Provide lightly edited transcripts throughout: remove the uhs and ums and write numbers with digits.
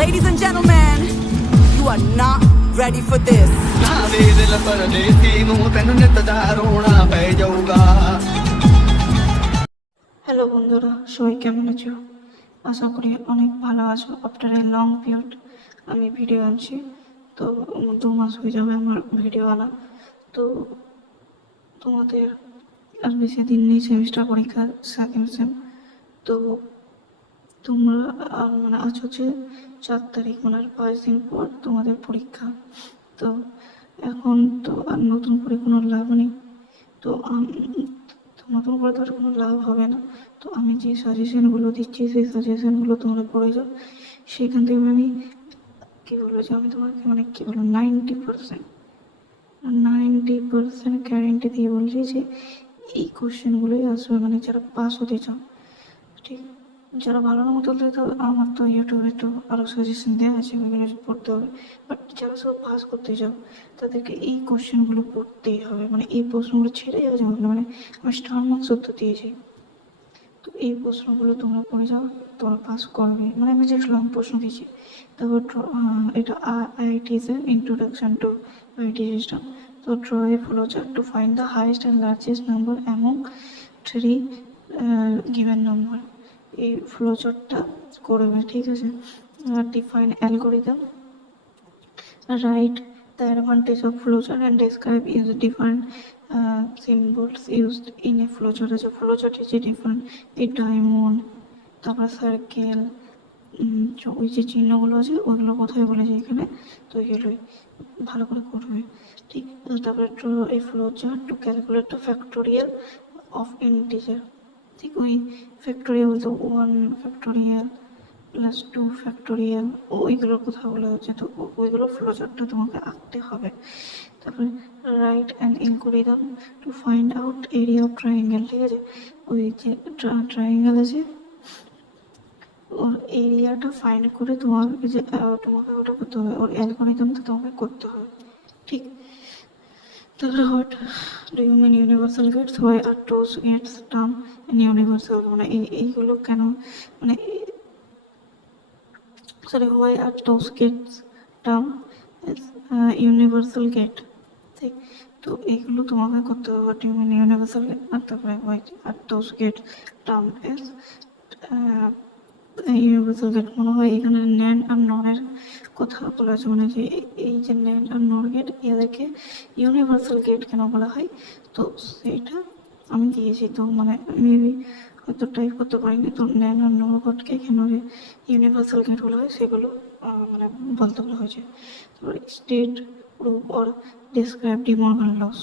Ladies and gentlemen, you are not ready for this. Hello বন্ধুরা, সবাই কেমন আছো? আশা করি অনেক ভালো আছো। আফটার এ লং পিরিয়ড আমি ভিডিও আনছি। তো 2 মাস হয়ে যাবে আমার ভিডিও আনা। তো তোমাদের আর বেশি দিন নেই, সেমিস্টার পরীক্ষা সেকেন্ড সেম। তো তোমরা আর মানে আজ হচ্ছে 4 তারিখ, মানে আর 5 দিন পর তোমাদের পরীক্ষা। তো এখন তো আর নতুন করে কোনো লাভ নেই। তো নতুন করে তো আর কোনো লাভ হবে না। তো আমি যে সাজেশনগুলো দিচ্ছি সেই সাজেশনগুলো তোমরা পড়ে যাও। সেখান থেকে আমি কী বলবো যে আমি তোমাকে মানে কী বলবো 90% গ্যারেন্টি দিয়ে বলছি যে এই কোশ্চেনগুলোই আসবে, মানে যারা পাস হতে চাও। ঠিক, যারা ভালো না মতো তো আমার তো ইউটিউবে তো আরও সাজেশন দেওয়া আছে, ওইগুলো পড়তে হবে। বাট যারা সব পাস করতে চাও তাদেরকে এই কোশ্চেনগুলো পড়তেই হবে, মানে এই প্রশ্নগুলো ছেড়ে যাওয়া যাবে না। মানে আমি স্টার মার্কস উত্তর দিয়েছি, তো এই প্রশ্নগুলো তোমরা পড়ে যাও, তোমরা পাস করবে। মানে আমি জাস্ট লং প্রশ্ন দিয়েছি। তারপর এটা IIT's introduction to IT system. তো draw a flow chart to find the highest and largest number among 3 given number. এই ফ্লো চার্টটা করবে, ঠিক আছে? Define algorithm, write the advantage of flowchart and describe use different symbols used in a flowchart. আছে flowchart is different, a diamond, তারপর circle, ওই যে চিহ্নগুলো আছে ওইগুলো কোথায় বলেছে এখানে, তো এগুলোই ভালো করে করবে। ঠিক, তারপরে a flowchart to calculate the factorial of integer। ঠিক, ওই ফ্যাক্টোরিয়াল বলতে 1 ফ্যাক্টোরিয়াল প্লাস 2 ফ্যাক্টোরিয়াল, ওইগুলোর কথা বলা হচ্ছে। তো ওইগুলো ফ্লোচার্টটা তোমাকে আঁকতে হবে। তারপরে right and algorithm to find out area of triangle. ঠিক আছে, ওই যে ট্রায়াঙ্গেল আছে ওর এরিয়াটা ফাইন্ড করে তোমাকে যে তোমাকে ওটা করতে হবে, ওর অ্যালগরিদমটা তোমাকে করতে হবে। ঠিক, তাহলে what do you mean universal gates, why are those gates term universal, মানে এইগুলো কেন, মানে sorry, why are those gates term as universal gate? ঠিক, তো এইগুলো তোমাকে করতে হবে। বাট ইউনিভার্সাল গেট, আর তারপরে why are those gates term as universal gate. মনে হয় এখানে ন্যান্ড আর নরের কথা বলা আছে, মানে যে এই যে ন্যান্ড আর নর গেট এদেরকে ইউনিভার্সাল গেট কেন বলা হয়, তো সেইটা আমি দিয়েছি। তো মানে মেবি হয়তো টাইপ করতে পারিনি। তো ন্যান আর নর গেটকে কেন ইউনিভার্সাল গেট বলা হয় সেগুলো মানে বলতে বলা হয়েছে। তারপরে state proof or describe De Morgan laws,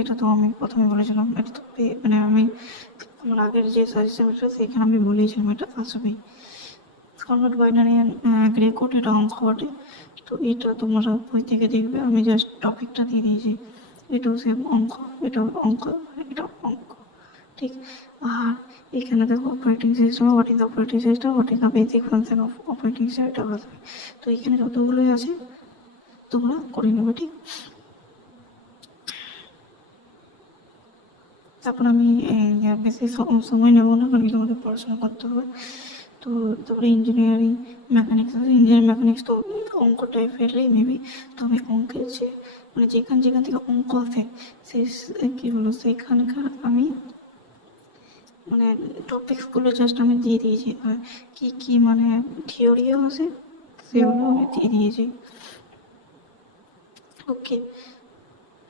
এটা তো আমি প্রথমে বলেছিলাম। এটা তো মানে আমি আমার আগের যে সাজেশনটা সেখানে আমি বলেছিলাম এটা আসবেই। কনভার্ট বাইনারি গ্রে কোড, এটা অঙ্ক বটে। তো এটা তোমরা বই থেকে দেখবে, আমি জাস্ট টপিকটা দিয়ে দিয়েছি। এটাও সেম অঙ্ক, এটাও অঙ্ক, এটাও অঙ্ক। ঠিক, আর এখানে দেখো operating system, what is operating system, what is the basic function of operating system, এটা বলতে হবে। তো এখানে যতগুলোই আছে তোমরা করে নেবে। ঠিক, তারপর আমি বেশি সময় নেবো না, কারণ তোমাদের পড়াশোনা করতে হবে। তো তারপরে ইঞ্জিনিয়ারিং মেকানিক্স আছে। ইঞ্জিনিয়ারিং মেকানিক্স তো অঙ্ক টাইপেরই মেবি, তো আমি অঙ্কের যে মানে যেখান থেকে অঙ্ক আছে সেই কী বলো সেখানকার আমি মানে টপিকসগুলো জাস্ট আমি দিয়ে দিয়েছি। আর কী কী মানে থিওরিও আছে সেগুলো আমি দিয়ে দিয়েছি। ওকে,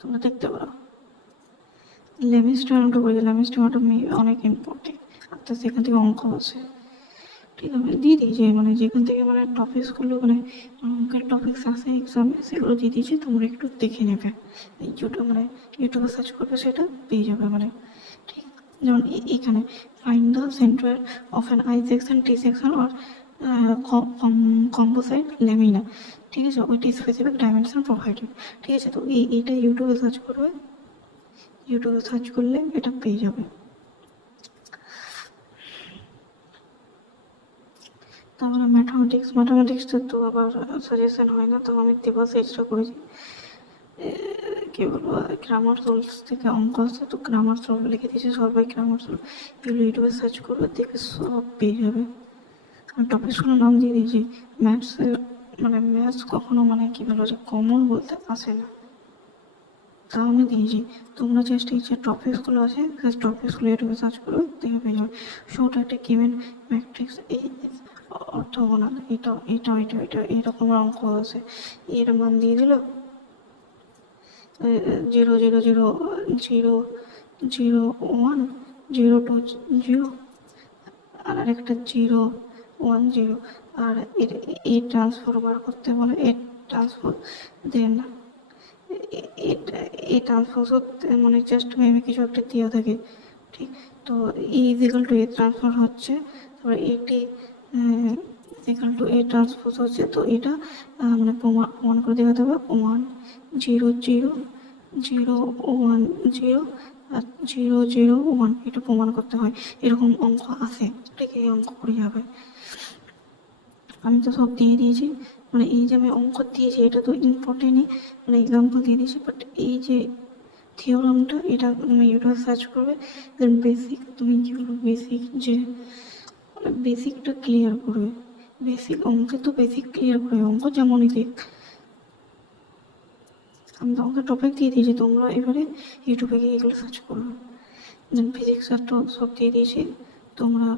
তোমরা দেখতে পারো। লেমিস্ট্রিয়ামটা বলছি, লেমিস্ট্রিয়ামটা অনেক ইম্পর্টেন্ট, তো সেখান থেকে অঙ্ক আছে। ঠিক আছে, দিয়ে দিয়েছি মানে যেখান থেকে মানে টপিকসগুলো মানে অঙ্কের টপিকস আছে এক্সামে সেগুলো দিয়ে দিয়েছি। তোমরা একটু দেখে নেবে, ইউটিউবে সার্চ করবে, সেটা পেয়ে যাবে। মানে ঠিক, যেমন এখানে find the centre of an I section, T section or কম্পোসাইট lamina. ঠিক আছে, উইথ স্পেসিফিক ডাইমেনশন প্রোভাইডেড। ঠিক আছে, তো এইটা ইউটিউবে সার্চ করবে, ইউটিউবে সার্চ করলে এটা পেয়ে যাবে। তারপরে ম্যাথামেটিক্সটা তো আবার সাজেশন হয় না, তো আমি দেবাসে এক্সট্রা করেছি। কী বলবো, গ্রামার সোলস থেকে অঙ্ক আছে, তো গ্রামার সোল লিখে দিয়েছি, সবাই গ্রামার সোল। এগুলো ইউটিউবে সার্চ করবে, দেখে সব পেয়ে যাবে। আমি টপিকসগুলোর নাম দিয়ে দিয়েছি। ম্যাথসের মানে ম্যাথস কখনো মানে কী বলো যে কমন বলতে আসে না, তাও আমি দিয়েছি। তোমরা জাস্ট এই যে টপিকসগুলো আছে সেই টপিকসগুলো ইউটিউবে সার্চ করবে, দেখে পেয়ে যাবে। শর্ট একটা গিভেন ম্যাট্রিক্স, এই অর্থগোনাল, এটা এইরকম অঙ্ক আছে। এর মান দিয়ে দিল 0, 0, 0, 0, 0, 1, 0, 2, 0, আর আরেকটা 0, 1, 0, আর এই ট্রান্সফার বার করতে বলে, এই ট্রান্সফার দেন এই ট্রান্সফার করতে মানে জাস্ট মেবি কিছু একটা দেওয়া থাকে, ঠিক? তো ই ইজিক্যাল টু এ ট্রান্সফার হচ্ছে, তারপরে এটি ইজিক্যাল টু এ ট্রান্সফার হচ্ছে। তো এটা মানে প্রমাণ করে দেখাতে হবে 1, 0, 0, 0, 1, 0 আর 0, 0, 1, এটা প্রমাণ করতে হয়। এরকম অঙ্ক আছে, ঠিক? এই অঙ্ক করে যাবে। আমি তো সব দিয়ে দিয়েছি, মানে এই যে আমি অঙ্ক দিয়েছি এটা তো ইম্পর্টেন্টই, মানে এক্সাম্পল দিয়ে দিয়েছি। বাট এই যে থিওরামটা এটা তুমি ইউটিউবে সার্চ করবে, দেন বেসিক তুমি কী বলবো বেসিক যে বেসিকটা ক্লিয়ার করবে। বেসিক অঙ্কে তো বেসিক ক্লিয়ার করবে, অঙ্ক যেমনই দিক। আমি তোমাকে টপিক দিয়ে দিয়েছি, তোমরা এবারে ইউটিউবে গিয়ে এগুলো সার্চ করবে। দেন ফিজিক্স তো সব দিয়ে দিয়েছি, তোমরা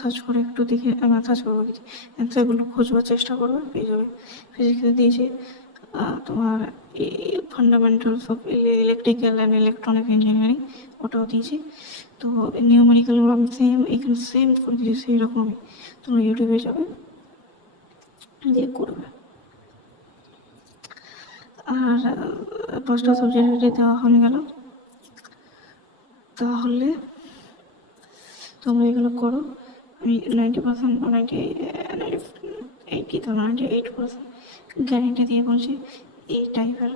সার্চ করে একটু দেখে সার্চ করবো কিছু অ্যান্সারগুলো খোঁজবার চেষ্টা করবে, পেয়ে যাবে। ফিজিক্সে দিয়েছি তোমার fundamentals of electrical and electronic engineering, ওটাও দিয়েছি। তো নিউমেরিক্যালগুলো আমি এখানে সেম করে দিয়েছি, সেই রকমই। তোমরা ইউটিউবে যাবে, দিয়ে করবে। আর 5টা সাবজেক্টে দেওয়া হয়ে গেল। তাহলে তোমরা এগুলো করো। আমি 90%, 98% গ্যারেন্টি দিয়ে বলছি এই টাইপের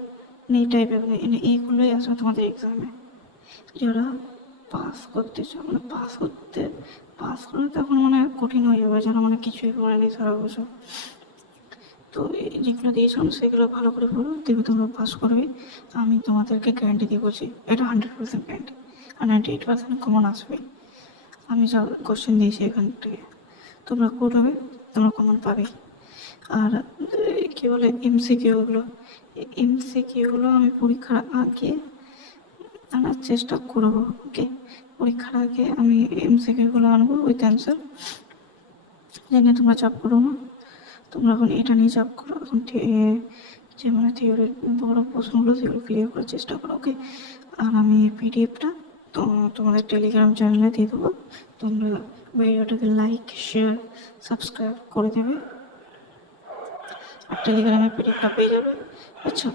মানে এইগুলোই আসবে তোমাদের এক্সামে। যারা পাস করতে চাও, মানে পাস করলে তখন মানে কঠিন হয়ে যাবে, যারা মানে কিছুই পড়ে নেই সারা বছর। তো যেগুলো দিয়েছিলাম সেগুলো ভালো করে পড়ো, দেখবে তোমরা পাস করবে। আমি তোমাদেরকে গ্যারান্টি দিয়ে বলছি, এটা 100% গ্যারান্টি। আর 98% কমন আসবে। আমি যা কোশ্চেন দিয়েছি এখান থেকে তোমরা করবে, তোমরা কমন পাবে। আর কী বলে এমসিকিউগুলো আমি পরীক্ষার আগে আনার চেষ্টা করবো। ওকে, পরীক্ষার আগে আমি এমসিকিউগুলো আনবো উইথ অ্যান্সার, জেনে তোমরা চাপ করো না। তোমরা এখন এটা নিয়ে চাপ করো, এখন যে মানে থিওরির বড় প্রশ্নগুলো সেগুলো ক্লিয়ার করার চেষ্টা করো। ওকে, আর আমি পিডিএফটা তো তোমাদের টেলিগ্রাম চ্যানেলে দিয়ে দেবো, তোমরা ভিডিওটাকে লাইক, শেয়ার, সাবস্ক্রাইব করে দেবে, আর টেলিগ্রামে পিডিএফটা পেয়ে যাবে। আচ্ছা,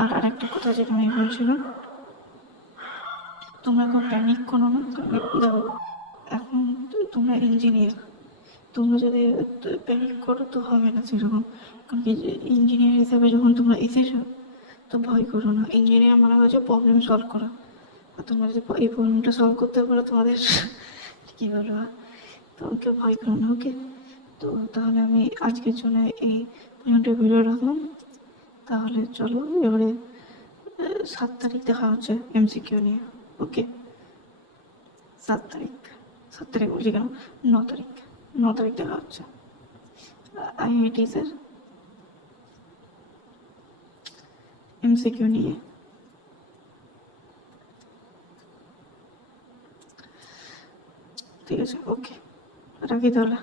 আর আরেকটা কথা যেটা আমি বলছিলাম, তোমরা এখন প্যানিক করো না। দেখো এখন তোমরা ইঞ্জিনিয়ার, তোমরা যদি প্যানিক করো তো হবে না সেরকম। কারণ কি ইঞ্জিনিয়ার হিসাবে যখন তোমরা এসেছো তো ভয় করো না। ইঞ্জিনিয়ার মানে হচ্ছে প্রবলেম সলভ করা, আর তোমরা যদি এই প্রবলেমটা সলভ করতে পারো তোমাদের কী বলবো, তোমাকে ভয় করো না। ওকে, তো তাহলে আমি আজকের জন্য এই পর্যন্ত ভিডিও রাখলাম। তাহলে চলো এবারে 7 তারিখ দেখা হচ্ছে এমসিকিউ নিয়ে। ওকে, 7 তারিখ বলছি কেন, 9 তারিখ দেখা হচ্ছে আইআইটিসের এমসিকিউ নিয়ে। ঠিক আছে, ওকে, রাখি তাহলে।